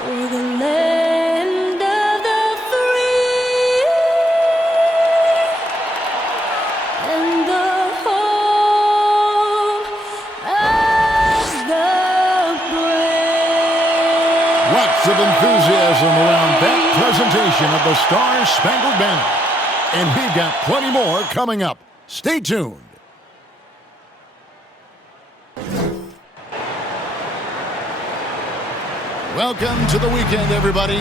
for the land of the free and the home of the brave. Lots of enthusiasm around that presentation of the Star-Spangled Banner. And we've got plenty more coming up. Stay tuned. Welcome to the weekend, everybody.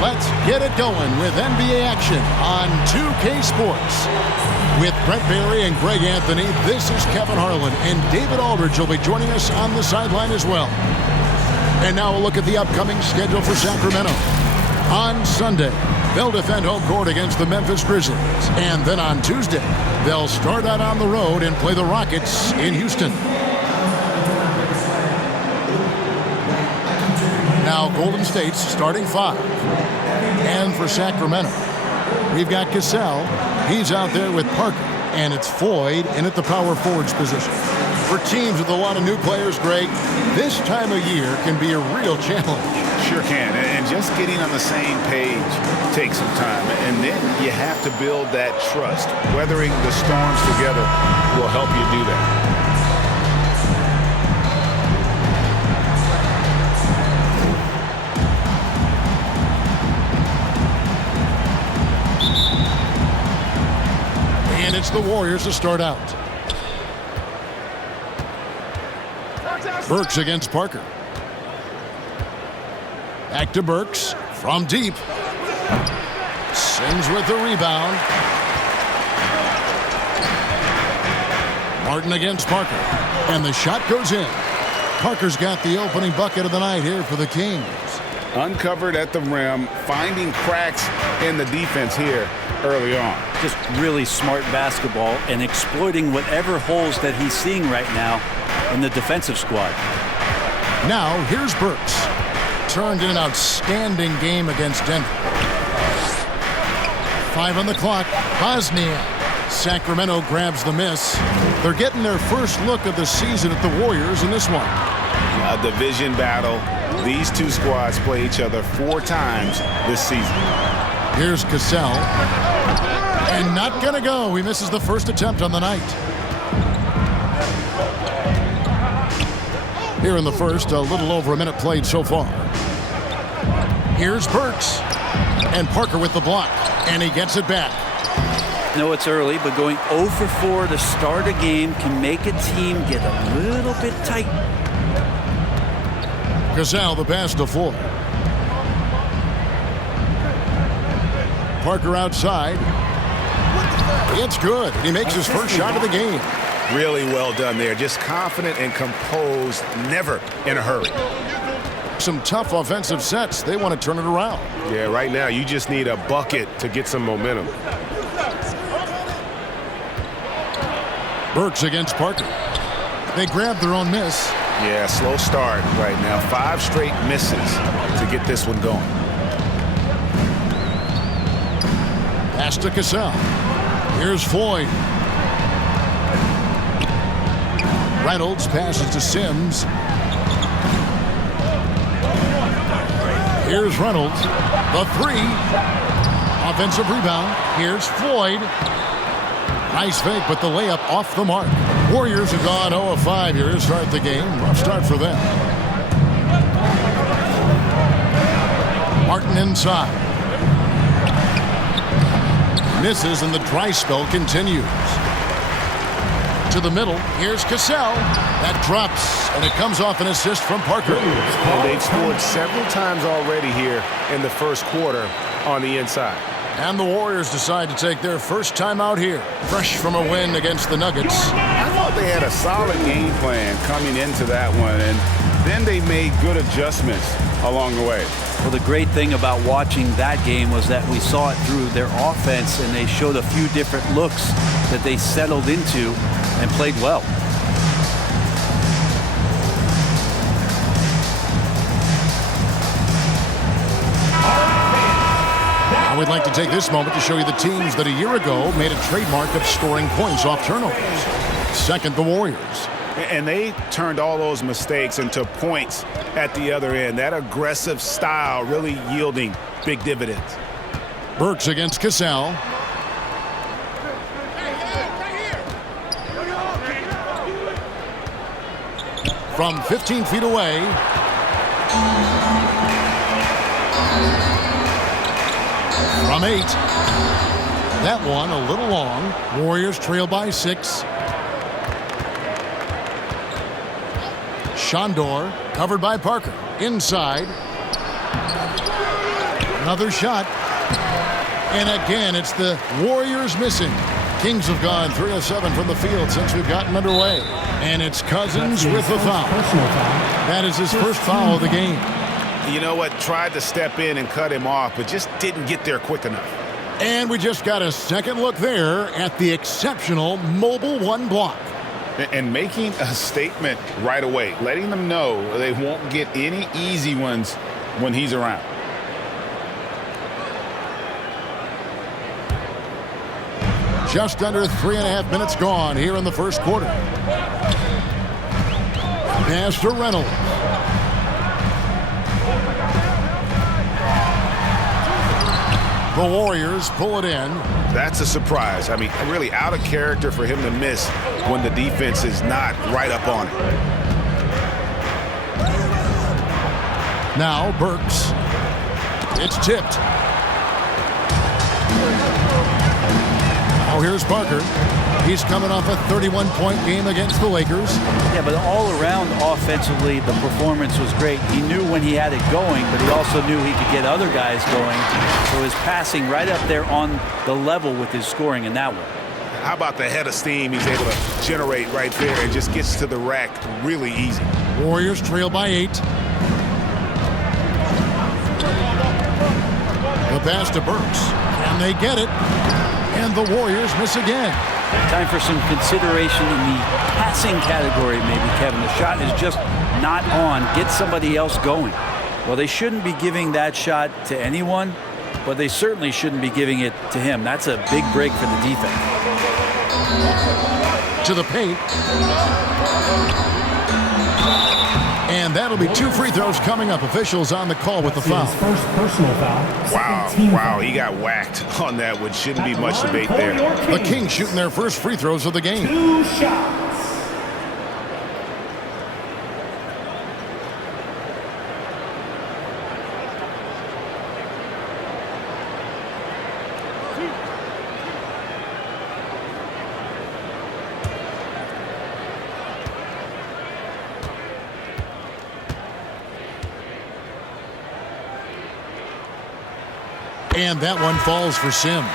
Let's get it going with NBA action on 2K Sports. With Brent Marion and Greg Anthony, this is Kevin Harlan, and David Aldridge will be joining us on the sideline as well. And now a look at the upcoming schedule for Sacramento. On Sunday, they'll defend home court against the Memphis Grizzlies. And then on Tuesday, they'll start out on the road and play the Rockets in Houston. Now Golden State's starting five. And for Sacramento, we've got Cassell. He's out there with Parker. And it's Floyd in at the power forwards position. For teams with a lot of new players, Greg, this time of year can be a real challenge. Sure can. And just getting on the same page takes some time. And then you have to build that trust. Weathering the storms together will help you do that. And it's the Warriors to start out. Burks against Parker. Back to Burks from deep. Sims with the rebound. Martin against Parker. And the shot goes in. Parker's got the opening bucket of the night here for the Kings. Uncovered at the rim, finding cracks in the defense here early on. Just really smart basketball and exploiting whatever holes that he's seeing right now in the defensive squad. Now here's Burks. Turned in an outstanding game against Denver. 5 on the clock. Bosnia. Sacramento grabs the miss. They're getting their first look of the season at the Warriors in this one. A division battle. These two squads play each other 4 times this season. Here's Cassell. And not gonna go. He misses the first attempt on the night. Here in the first, a little over a minute played so far. Here's Burks. And Parker with the block. And he gets it back. I know it's early, but going 0 for 4 to start a game can make a team get a little bit tight. Cassell, the pass to Floyd. Parker outside. It's good. He makes his first shot of the game. Really well done there. Just confident and composed, never in a hurry. Some tough offensive sets. They want to turn it around. Yeah, right now you just need a bucket to get some momentum. Burks against Parker. They grab their own miss. Yeah, slow start right now. 5 straight misses to get this one going. Pass to Cassell. Here's Floyd. Reynolds passes to Sims. Here's Reynolds. The 3. Offensive rebound. Here's Floyd. Nice fake, but the layup off the mark. Warriors have gone 0 of 5 here to start the game. Rough start for them. Martin inside. Misses, and the dry spell continues. To the middle. Here's Cassell. That drops, and it comes off an assist from Parker. They've scored several times already here in the first quarter on the inside. And the Warriors decide to take their first time out here, fresh from a win against the Nuggets. I thought they had a solid game plan coming into that one, and then they made good adjustments along the way. Well, the great thing about watching that game was that we saw it through their offense, and they showed a few different looks that they settled into and played well. Now we'd like to take this moment to show you the teams that a year ago made a trademark of scoring points off turnovers. Second, the Warriors. And they turned all those mistakes into points at the other end. That aggressive style really yielding big dividends. Burks against Cassell. From 15 feet away. From 8. That one a little long. Warriors trail by 6. Shondor covered by Parker. Inside. Another shot. And again, it's the Warriors missing. Kings have gone 3 of 7 from the field since we've gotten underway. And it's Cousins with the foul. That is his first foul of the game. You know what? Tried to step in and cut him off, but just didn't get there quick enough. And we just got a second look there at the exceptional mobile 1 block. And making a statement right away, letting them know they won't get any easy ones when he's around. Just under 3.5 minutes gone here in the first quarter. Pass to Reynolds. The Warriors pull it in. That's a surprise. I mean, really out of character for him to miss when the defense is not right up on it. Now Burks. It's tipped. Now here's Parker. He's coming off a 31-point game against the Lakers. Yeah, but all around offensively, the performance was great. He knew when he had it going, but he also knew he could get other guys going. So his passing right up there on the level with his scoring in that one. How about the head of steam he's able to generate right there and just gets to the rack really easy. Warriors trail by 8. The pass to Burks. And they get it. And the Warriors miss again. Time for some consideration in the passing category, maybe, Kevin. The shot is just not on. Get somebody else going. Well, they shouldn't be giving that shot to anyone, but they certainly shouldn't be giving it to him. That's a big break for the defense. To the paint. And that'll be 2 free throws coming up. Officials on the call with the foul. His first personal foul. Wow, he got whacked on that one. Shouldn't be much debate there. The Kings shooting their first free throws of the game. 2 shots. And that one falls for Sims.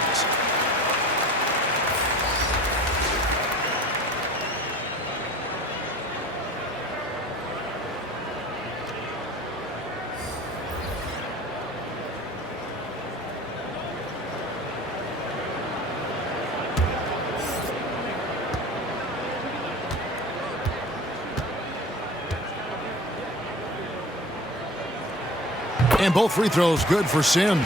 And both free throws good for Sims.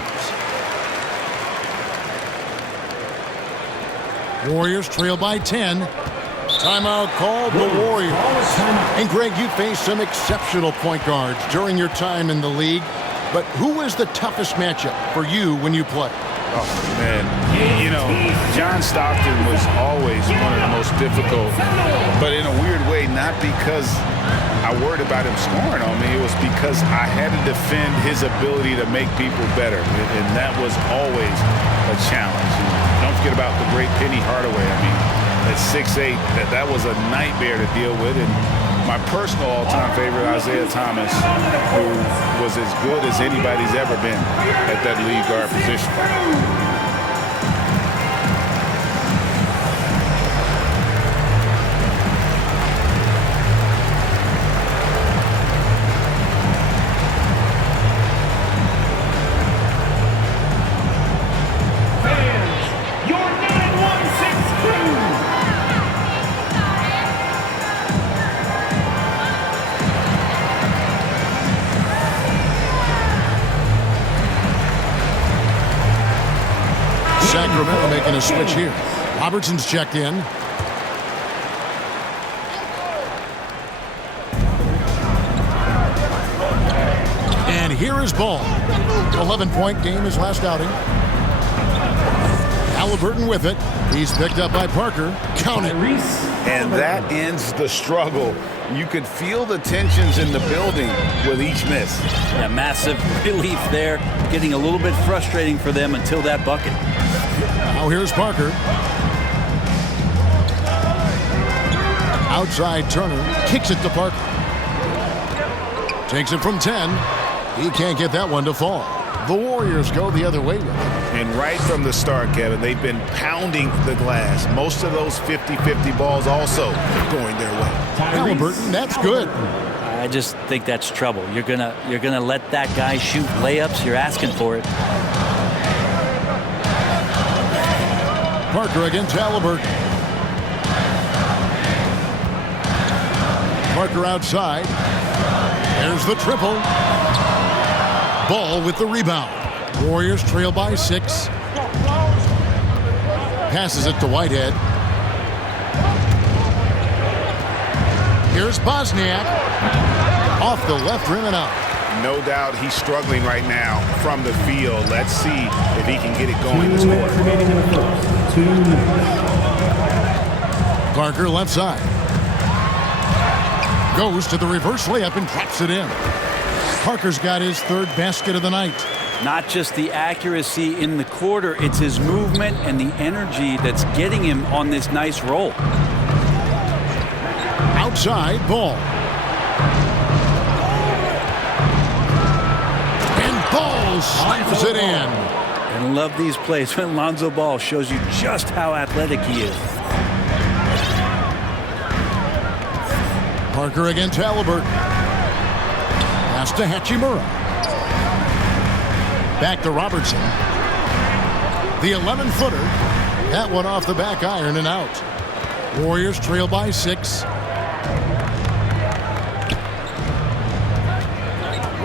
Warriors trail by 10. Timeout called the Warriors. And Greg, you faced some exceptional point guards during your time in the league. But who was the toughest matchup for you when you played? Oh, man. You know, John Stockton was always one of the most difficult, but in a weird way, not because I worried about him scoring on me. It was because I had to defend his ability to make people better, and that was always a challenge. Don't forget about the great Penny Hardaway. I mean, at 6'8", that was a nightmare to deal with. And my personal all-time favorite, Isaiah Thomas, who was as good as anybody's ever been at that lead guard position. Sacramento making a switch here. Robertson's checked in. Here is Ball. 11-point game his last outing. Halliburton with it. He's picked up by Parker. Count it. And that ends the struggle. You could feel the tensions in the building with each miss. Yeah, massive relief there. Getting a little bit frustrating for them until that bucket. Now here's Parker. Outside Turner. Kicks it to Parker. Takes it from 10. He can't get that one to fall. The Warriors go the other way with it. And right from the start, Kevin, they've been pounding the glass. Most of those 50-50 balls also going their way. Halliburton, that's good. I just think that's trouble. You're gonna let that guy shoot layups. You're asking for it. Parker against Halliburton. Parker outside. There's the triple. Ball with the rebound. Warriors trail by 6. Passes it to Whitehead. Here's Bosniak. Off the left rim and out. No doubt he's struggling right now from the field. Let's see if he can get it going this quarter. Remaining in the first. 2 minutes. Parker left side. Goes to the reverse layup and drops it in. Parker's got his 3rd basket of the night. Not just the accuracy in the quarter, it's his movement and the energy that's getting him on this nice roll. Outside, Ball. And Ball slams it in. And I love these plays when Lonzo Ball shows you just how athletic he is. Parker against Halliburton. Pass to Hachimura. Back to Robertson. The 11-footer. That one off the back iron and out. Warriors trail by 6.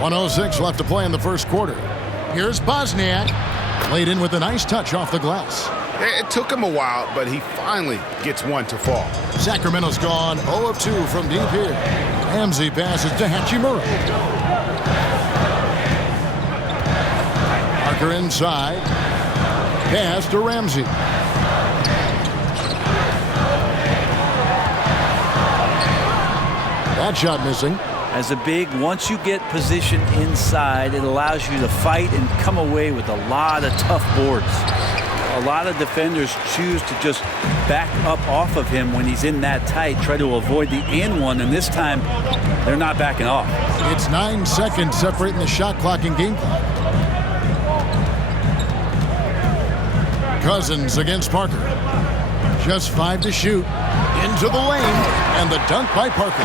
1:06 left to play in the first quarter. Here's Bosniak. Laid in with a nice touch off the glass. It took him a while, but he finally gets one to fall. Sacramento's gone 0 of 2 from deep here. Ramsey passes to Hachimura. Parker inside. Pass to Ramsey. That shot missing. As a big, once you get position inside, it allows you to fight and come away with a lot of tough boards. A lot of defenders choose to just back up off of him when he's in that tight, try to avoid the and one, and this time they're not backing off. It's 9 seconds separating the shot clock and game clock. Cousins against Parker. Just 5 to shoot. Into the lane, and the dunk by Parker.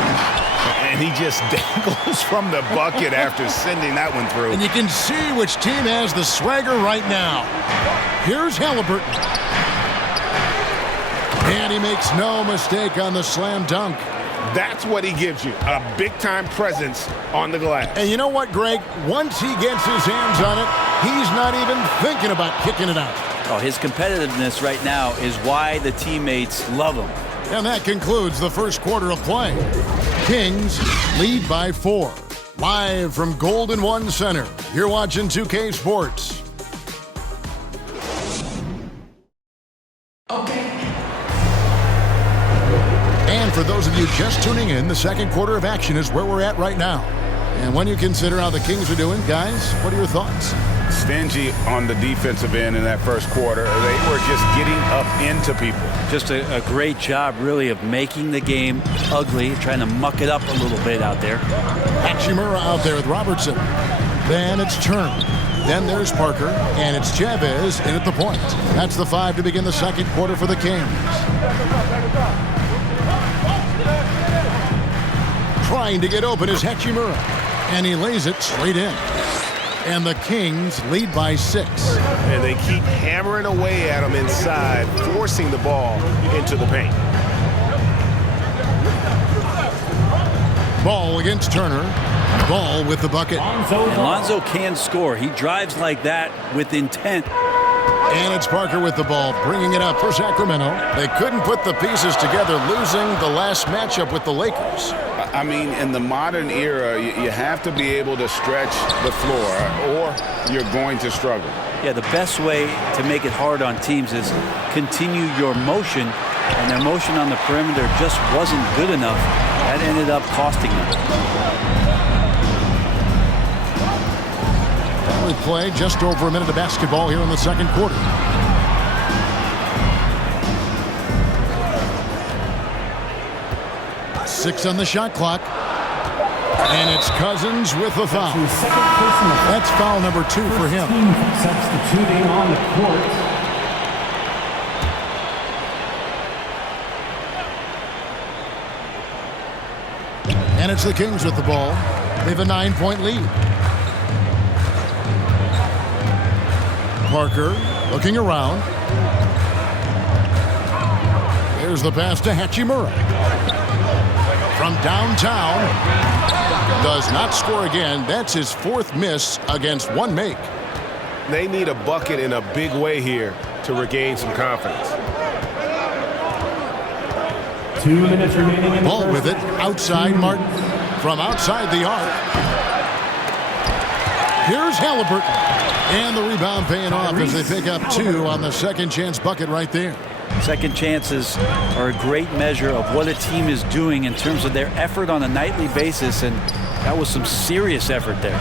And he just dangles from the bucket after sending that one through. And you can see which team has the swagger right now. Here's Halliburton. And he makes no mistake on the slam dunk. That's what he gives you, a big-time presence on the glass. And you know what, Greg? Once he gets his hands on it, he's not even thinking about kicking it out. Oh, his competitiveness right now is why the teammates love him. And that concludes the first quarter of play. Kings lead by 4. Live from Golden One Center, you're watching 2K Sports. And for those of you just tuning in, the second quarter of action is where we're at right now. And when you consider how the Kings are doing, guys, what are your thoughts? Stingy on the defensive end in that first quarter. They were just getting up into people. Just a great job, really, of making the game ugly, trying to muck it up a little bit out there. Hachimura out there with Robertson. Then it's Turner. Then there's Parker, and it's Chavez in at the point. That's the 5 to begin the second quarter for the Kings. Trying to get open is Hachimura, and he lays it straight in. And the Kings lead by 6. And they keep hammering away at him inside, forcing the ball into the paint. Ball against Turner. Ball with the bucket. And Lonzo can score. He drives like that with intent. And it's Parker with the ball, bringing it up for Sacramento. They couldn't put the pieces together, losing the last matchup with the Lakers. I mean, in the modern era, you have to be able to stretch the floor or you're going to struggle. Yeah, the best way to make it hard on teams is continue your motion, and their motion on the perimeter just wasn't good enough. That ended up costing them. We play just over a minute of basketball here in the second quarter. Six on the shot clock. And it's Cousins with the foul. That's foul number 2 for him. Substituting on the court. And it's the Kings with the ball. They have a 9-point lead. Parker looking around. Here's the pass to Hachimura. From downtown. Does not score again. That's his 4th miss against 1 make. They need a bucket in a big way here to regain some confidence. 2 minutes remaining in the Ball with it. Outside Martin. From outside the arc. Here's Halliburton. And the rebound paying off as they pick up 2 on the second chance bucket right there. Second chances are a great measure of what a team is doing in terms of their effort on a nightly basis, and that was some serious effort there.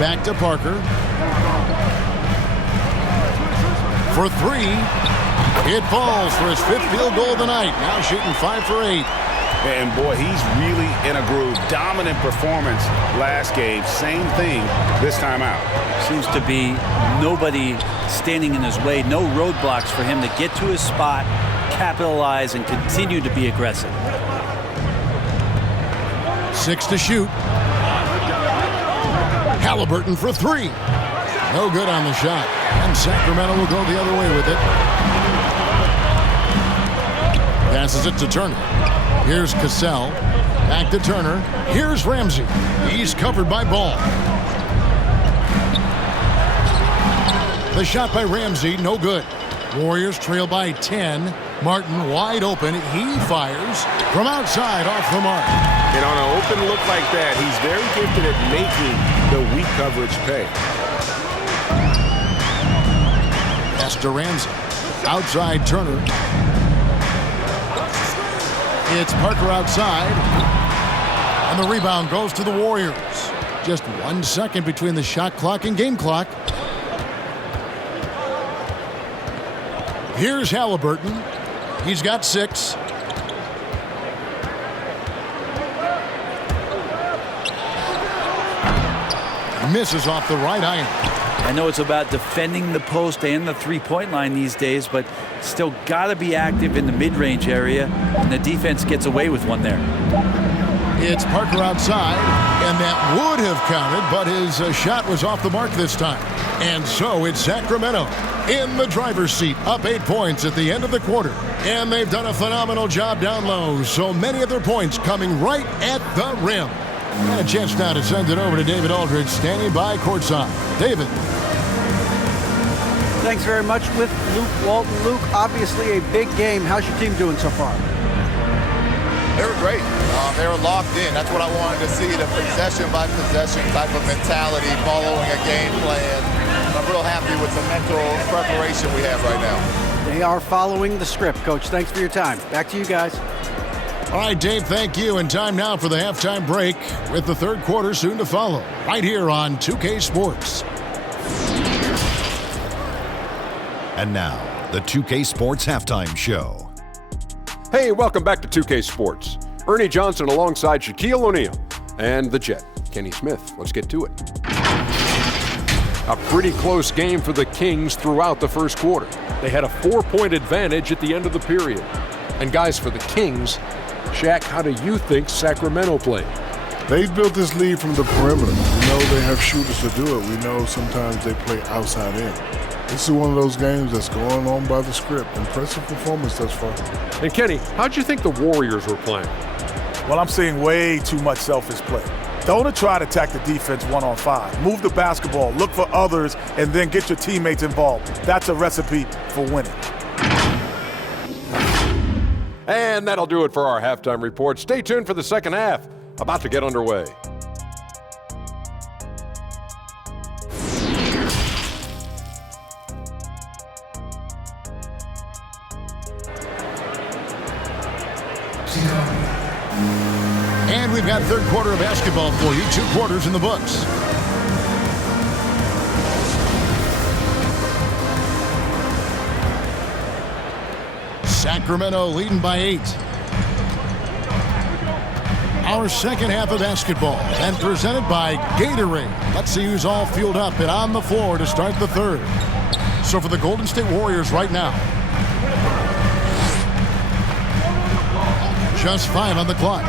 Back to Parker. For 3. It falls for his 5th field goal of the night. Now shooting 5 for 8. And boy, he's really in a groove. Dominant performance last game. Same thing this time out. Seems to be nobody standing in his way. No roadblocks for him to get to his spot, capitalize, and continue to be aggressive. 6 to shoot. Halliburton for 3. No good on the shot. And Sacramento will go the other way with it. Passes it to Turner. Here's Cassell. Back to Turner. Here's Ramsey. He's covered by Ball. The shot by Ramsey, no good. Warriors trail by 10. Martin wide open. He fires from outside off the mark. And on an open look like that, he's very gifted at making the weak coverage pay. Pass to Ramsey. Outside Turner. It's Parker outside. And the rebound goes to the Warriors. Just 1 second between the shot clock and game clock. Here's Halliburton. He's got 6. Misses off the right iron. I know it's about defending the post and the three-point line these days, but still got to be active in the mid-range area, and the defense gets away with one there. It's Parker outside, and that would have counted, but his shot was off the mark this time. And so it's Sacramento in the driver's seat, up 8 points at the end of the quarter. And they've done a phenomenal job down low, so many of their points coming right at the rim. And a chance now to send it over to David Aldridge, standing by courtside. David. Thanks very much with Luke Walton. Luke, obviously a big game. How's your team doing so far? They were great. They were locked in. That's what I wanted to see, the possession-by-possession type of mentality, following a game plan. I'm real happy with the mental preparation we have right now. They are following the script, Coach. Thanks for your time. Back to you guys. All right, Dave, thank you. And time now for the halftime break with the third quarter soon to follow, right here on 2K Sports. And now, the 2K Sports Halftime Show. Hey, welcome back to 2K Sports. Ernie Johnson alongside Shaquille O'Neal and the Jet, Kenny Smith. Let's get to it. A pretty close game for the Kings throughout the first quarter. They had a 4-point advantage at the end of the period. And guys, for the Kings, Shaq, how do you think Sacramento played? They've built this lead from the perimeter. We know they have shooters to do it. We know sometimes they play outside in. This is one of those games that's going on by the script. Impressive performance thus far. And Kenny, how'd you think the Warriors were playing? Well, I'm seeing way too much selfish play. Don't try to attack the defense 1-on-5. Move the basketball, look for others, and then get your teammates involved. That's a recipe for winning. And that'll do it for our halftime report. Stay tuned for the second half, about to get underway. And we've got third quarter of basketball for you. 2 quarters in the books. Sacramento leading by 8. Our second half of basketball and presented by Gatorade. Let's see who's all fueled up and on the floor to start the third. So for the Golden State Warriors right now, just 5 on the clock.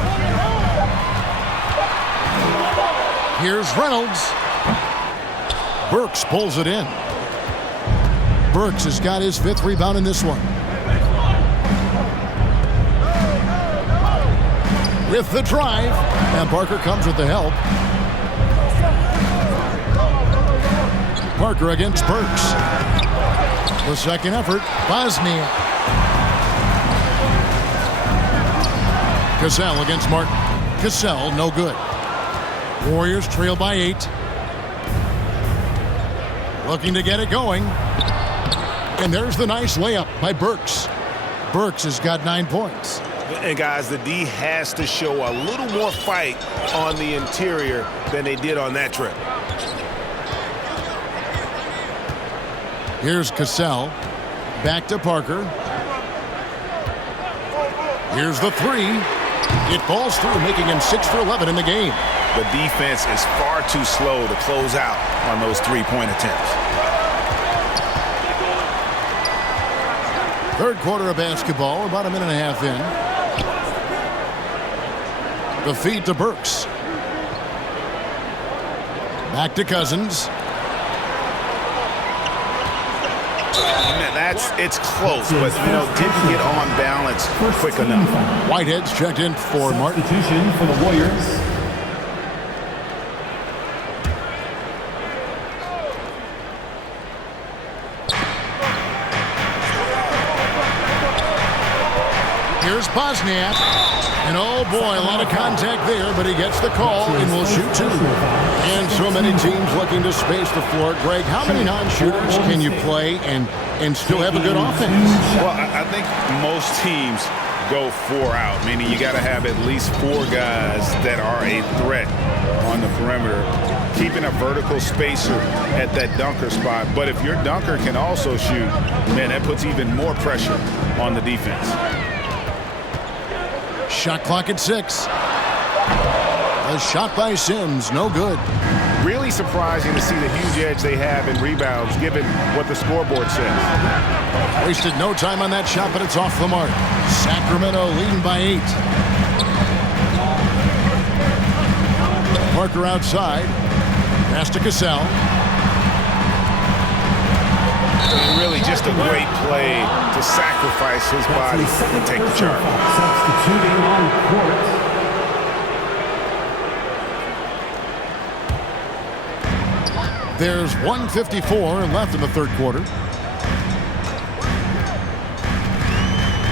Here's Reynolds. Burks pulls it in. Burks has got his 5th rebound in this one. With the drive, and Parker comes with the help. Parker against Burks. The second effort, Bosnia. Cassell against Martin. Cassell, no good. Warriors trail by 8. Looking to get it going. And there's the nice layup by Burks. Burks has got 9 points. And guys, the D has to show a little more fight on the interior than they did on that trip. Here's Cassell. Back to Parker. Here's the 3. It falls through, making him 6 for 11 in the game. The defense is far too slow to close out on those 3-point attempts. Third quarter of basketball, about a minute and a half in. The feed to Burks. Back to Cousins. It's close, but didn't get on balance quick enough. Whitehead's checked in for Martin. Substitution for the Warriors. Here's Bosniak. And oh boy, a lot of contact there, but he gets the call and will shoot 2. And so many teams looking to space the floor. Greg, how many non-shooters can you play and still have a good offense? Well, I think most teams go 4 out, meaning you got to have at least 4 guys that are a threat on the perimeter, keeping a vertical spacer at that dunker spot. But if your dunker can also shoot, man, that puts even more pressure on the defense. Shot clock at 6. A shot by Sims, no good. Really surprising to see the huge edge they have in rebounds, given what the scoreboard says. Wasted no time on that shot, but it's off the mark. Sacramento leading by 8. Parker outside. Pass to Cassell. And really just a great play to sacrifice his body and take the charge. Substituting on court. There's 1:54 left in the third quarter.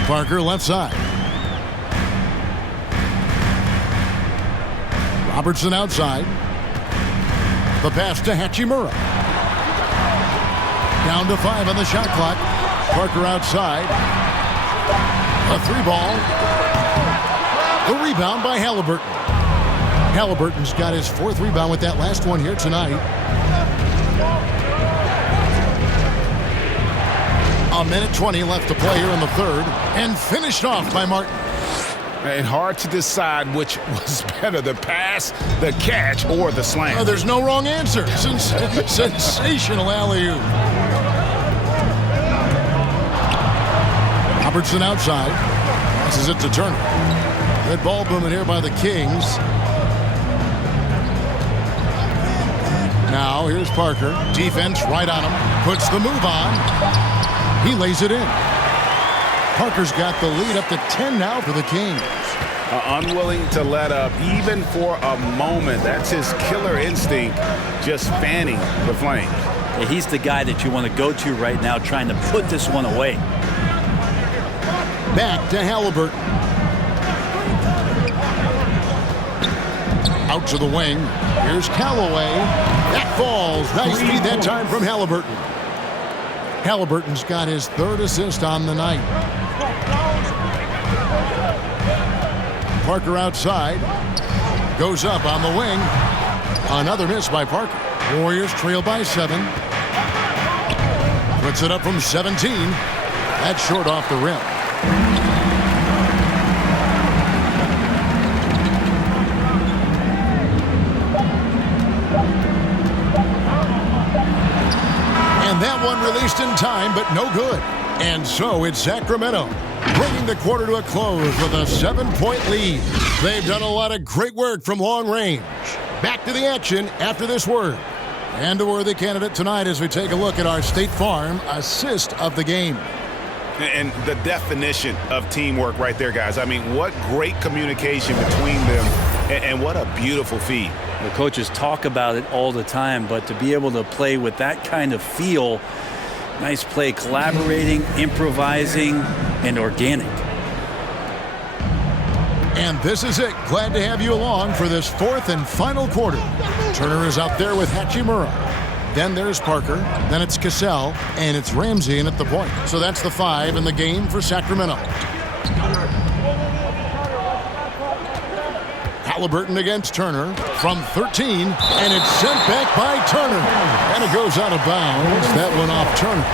Parker left side. Robertson outside. The pass to Hachimura. Down to 5 on the shot clock. Parker outside. A 3-ball. The rebound by Halliburton. Halliburton's got his 4th rebound with that last one here tonight. A minute 20 left to play here in the third. And finished off by Martin. And hard to decide which was better, the pass, the catch, or the slam. Oh, there's no wrong answer. Sensational alley-oop. Robertson outside. Passes it to Turner. Good ball movement here by the Kings. Now here's Parker. Defense right on him. Puts the move on. He lays it in. Parker's got the lead up to 10 now for the Kings. Unwilling to let up even for a moment. That's his killer instinct, just fanning the flames. Yeah, he's the guy that you want to go to right now trying to put this one away. Back to Halliburton. Out to the wing. Here's Callaway. That falls. Nice feed that time from Halliburton. Halliburton's got his 3rd assist on the night. Parker outside. Goes up on the wing. Another miss by Parker. Warriors trail by 7. Puts it up from 17. That's short off the rim. And that one released in time, but no good. And so it's Sacramento, bringing the quarter to a close with a 7-point lead. They've done a lot of great work from long range. Back to the action after this word. And a worthy candidate tonight as we take a look at our State Farm assist of the game. And the definition of teamwork right there, guys. I mean, what great communication between them, and what a beautiful feed. The coaches talk about it all the time, but to be able to play with that kind of feel, nice play, collaborating, improvising, and organic. And this is it. Glad to have you along for this 4th and final quarter. Turner is out there with Hachimura. Then there's Parker. Then it's Cassell. And it's Ramsey in at the point. So that's the 5 in the game for Sacramento. Halliburton against Turner from 13. And it's sent back by Turner. And it goes out of bounds. That one off Turner.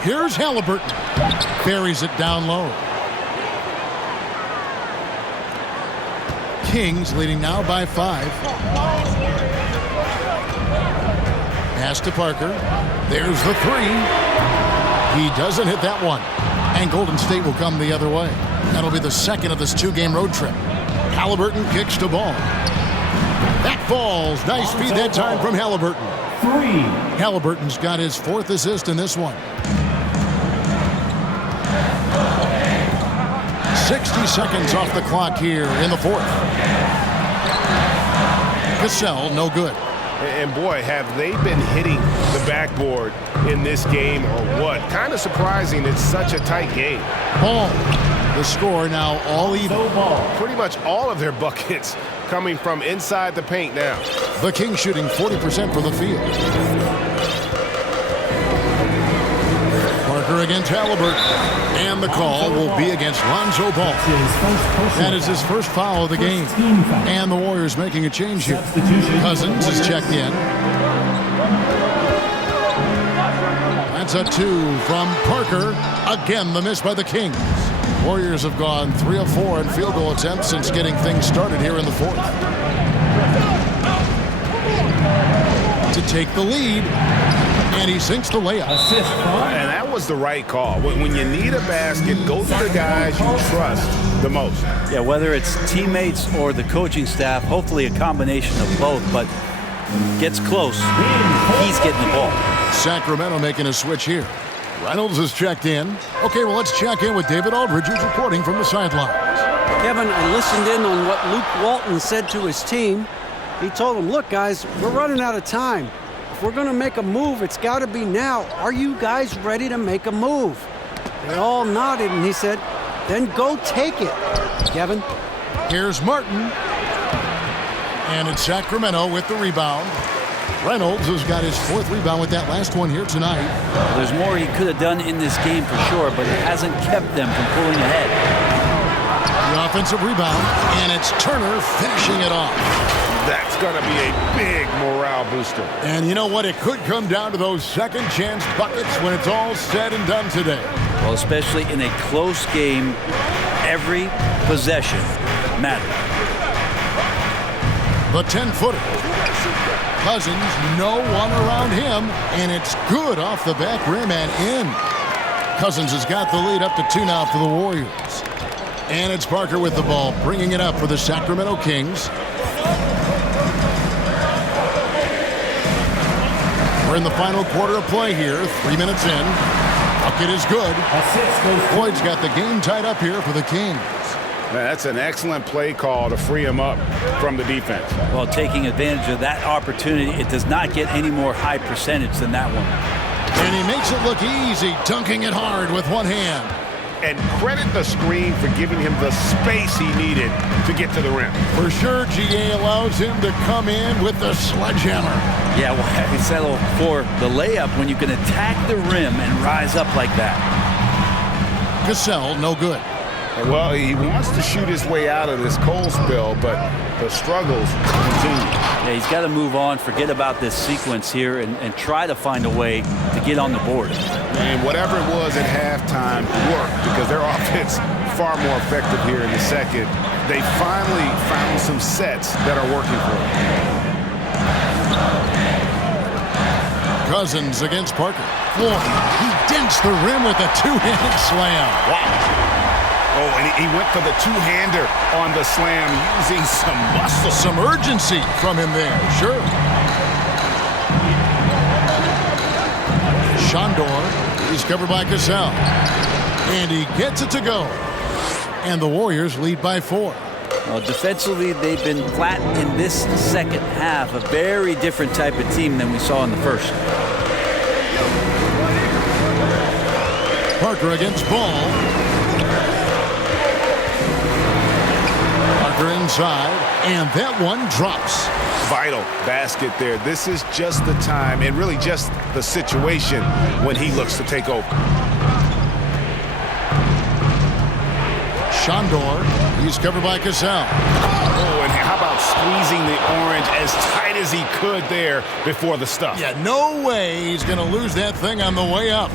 Here's Halliburton. Buries it down low. Kings leading now by 5. Pass to Parker. There's the 3. He doesn't hit that one. And Golden State will come the other way. That'll be the 2nd of this 2-game road trip. Halliburton kicks to ball. That falls. Nice feed that time from Halliburton. 3. Halliburton's got his 4th assist in this one. 60 seconds off the clock here in the 4th. Cassell, no good. And boy, have they been hitting the backboard in this game or what? Kind of surprising it's such a tight game. Ball. The score now all even. Pretty much all of their buckets coming from inside the paint now. The Kings shooting 40% from the field. Parker against Halliburton. And the call will be against Lonzo Ball. That is his first foul of the game. And the Warriors making a change here. Cousins is checked in. That's a 2 from Parker. Again, the miss by the Kings. Warriors have gone 3 of 4 in field goal attempts since getting things started here in the 4th. To take the lead. And he sinks the layup. And that was the right call. When you need a basket, go to the guys you trust the most. Yeah, whether it's teammates or the coaching staff, hopefully a combination of both, but gets close, he's getting the ball. Sacramento making a switch here. Reynolds is checked in. Okay, well, let's check in with David Aldridge, who's reporting from the sidelines. Kevin, I listened in on what Luke Walton said to his team. He told them, look, guys, we're running out of time. If we're going to make a move, it's got to be now. Are you guys ready to make a move? They all nodded, and he said, then go take it, Kevin. Here's Martin. And it's Sacramento with the rebound. Reynolds has got his 4th rebound with that last one here tonight. Well, there's more he could have done in this game for sure, but it hasn't kept them from pulling ahead. The offensive rebound, and it's Turner finishing it off. That's going to be a big morale booster. And you know what? It could come down to those second chance buckets when it's all said and done today. Well, especially in a close game, every possession matters. The 10-footer. Cousins, no one around him, and it's good off the back rim and in. Cousins has got the lead up to 2 now for the Warriors. And it's Parker with the ball, bringing it up for the Sacramento Kings. We're in the final quarter of play here, 3 minutes in. Bucket is good. Floyd's got the game tied up here for the Kings. That's an excellent play call to free him up from the defense. Well, taking advantage of that opportunity, it does not get any more high percentage than that one. And he makes it look easy, dunking it hard with one hand. And credit the screen for giving him the space he needed to get to the rim. For sure, GA allows him to come in with the sledgehammer. Yeah, well, I can settle for the layup when you can attack the rim and rise up like that. Cassell, no good. Well, he wants to shoot his way out of this cold spell, but the struggles continue. Yeah, he's got to move on, forget about this sequence here, and try to find a way to get on the board. And whatever it was at halftime worked because their offense far more effective here in the second. They finally found some sets that are working for them. Cousins against Parker. Floyd, he dents the rim with a two-handed slam. Wow. Oh, and he went for the two-hander on the slam using some muscle. Some urgency from him there, sure. Shandor, he's covered by Cassell. And he gets it to go. And the Warriors lead by 4. Well, defensively, they've been flat in this second half. A very different type of team than we saw in the first. Parker against Ball. Inside, and that one drops. Vital basket there. This is just the time and really just the situation when he looks to take over. Shandor, he's covered by Cassell. Oh, and how about squeezing the orange as tight as he could there before the stuff? Yeah, no way he's going to lose that thing on the way up.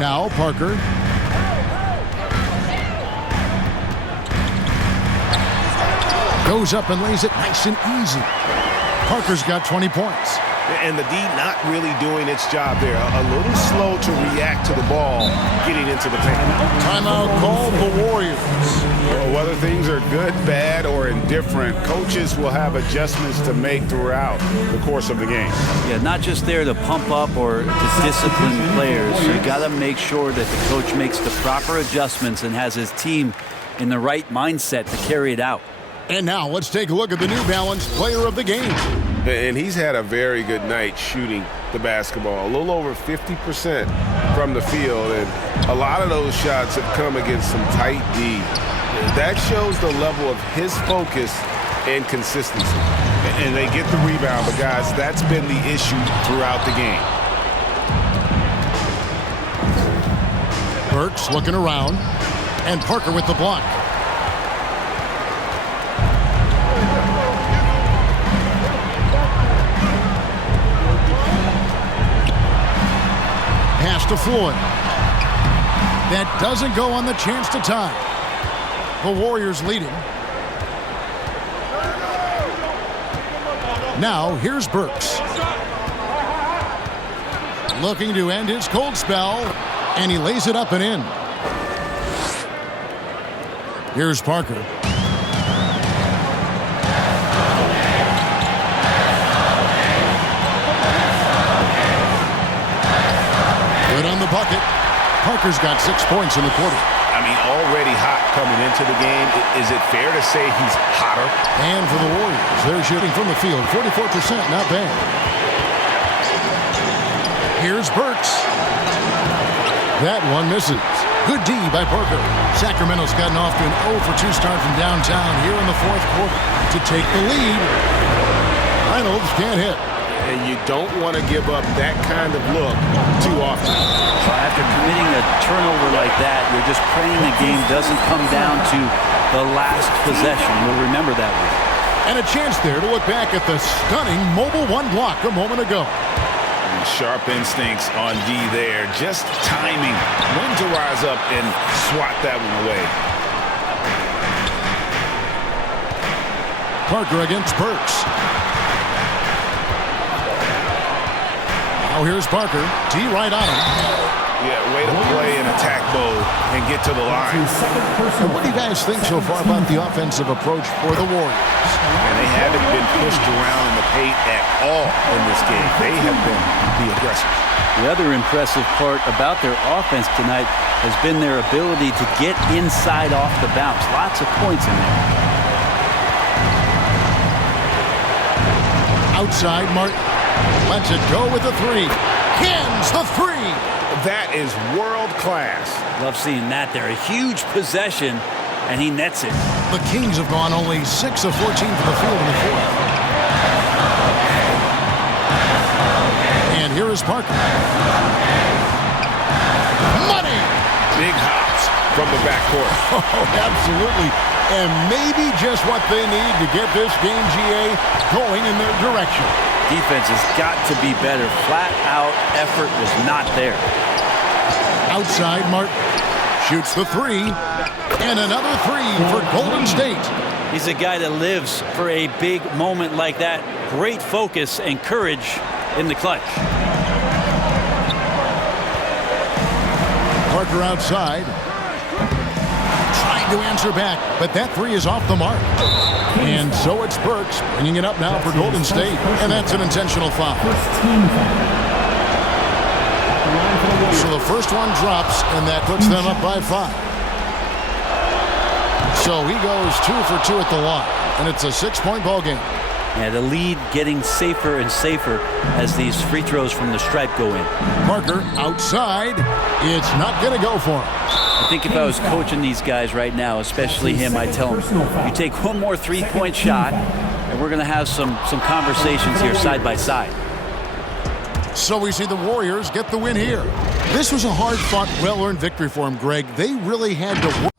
Now Parker. Goes up and lays it nice and easy. Parker's got 20 points. And the D not really doing its job there. A little slow to react to the ball getting into the paint. Timeout called the Warriors. Well, whether things are good, bad, or indifferent, coaches will have adjustments to make throughout the course of the game. Yeah, not just there to pump up or to discipline players. You got to make sure that the coach makes the proper adjustments and has his team in the right mindset to carry it out. And now let's take a look at the New Balance player of the game. And he's had a very good night shooting the basketball. A little over 50% from the field. And a lot of those shots have come against some tight D. That shows the level of his focus and consistency. And they get the rebound. But, guys, that's been the issue throughout the game. Burks looking around. And Parker with the block. To Floyd. That doesn't go on the chance to tie. The Warriors leading. Now here's Burks. Looking to end his cold spell, and he lays it up and in. Here's Parker. On the bucket. Parker's got 6 points in the quarter. I mean, already hot coming into the game. Is it fair to say he's hotter? And for the Warriors, they're shooting from the field 44%, not bad. Here's Burks. That one misses. Good D by Parker. Sacramento's gotten off to an 0 for 2 start from downtown here in the fourth quarter to take the lead. Reynolds can't hit. And you don't want to give up that kind of look too often. So after committing a turnover like that, you're just praying the game doesn't come down to the last possession. You'll remember that one. And a chance there to look back at the stunning mobile one block a moment ago. And sharp instincts on D there. Just timing when to rise up and swat that one away. Parker against Burks. Now here's Parker. D right on him. Yeah, way to play in attack mode and get to the line. And what do you guys think so far about the offensive approach for the Warriors? And they haven't been pushed around in the paint at all in this game. They have been the aggressors. The other impressive part about their offense tonight has been their ability to get inside off the bounce. Lots of points in there. Outside, Martin lets it go with the three. Cans the three. That is world class. Love seeing that there. A huge possession, and he nets it. The Kings have gone only 6 of 14 from the field in the fourth. And here is Parker. Money! Big hops from the backcourt. Oh, absolutely. And maybe just what they need to get this game, GA, going in their direction. Defense has got to be better. Flat out effort was not there. Outside, Martin shoots the three. And another three for Golden State. He's a guy that lives for a big moment like that. Great focus and courage in the clutch. Parker outside. Trying to answer back, but that three is off the mark. And so it's Burks bringing it up now for Golden State. And that's an intentional foul. So the first one drops, and that puts them up by 5. So he goes 2 for 2 at the line, and it's a 6-point ball game. Yeah, the lead getting safer and safer as these free throws from the stripe go in. Parker outside. It's not going to go for him. I think if I was coaching these guys right now, especially him, I'd tell him, you take one more three-point shot, and we're going to have some conversations here side by side. So we see the Warriors get the win here. This was a hard-fought, well-earned victory for them, Greg. They really had to work.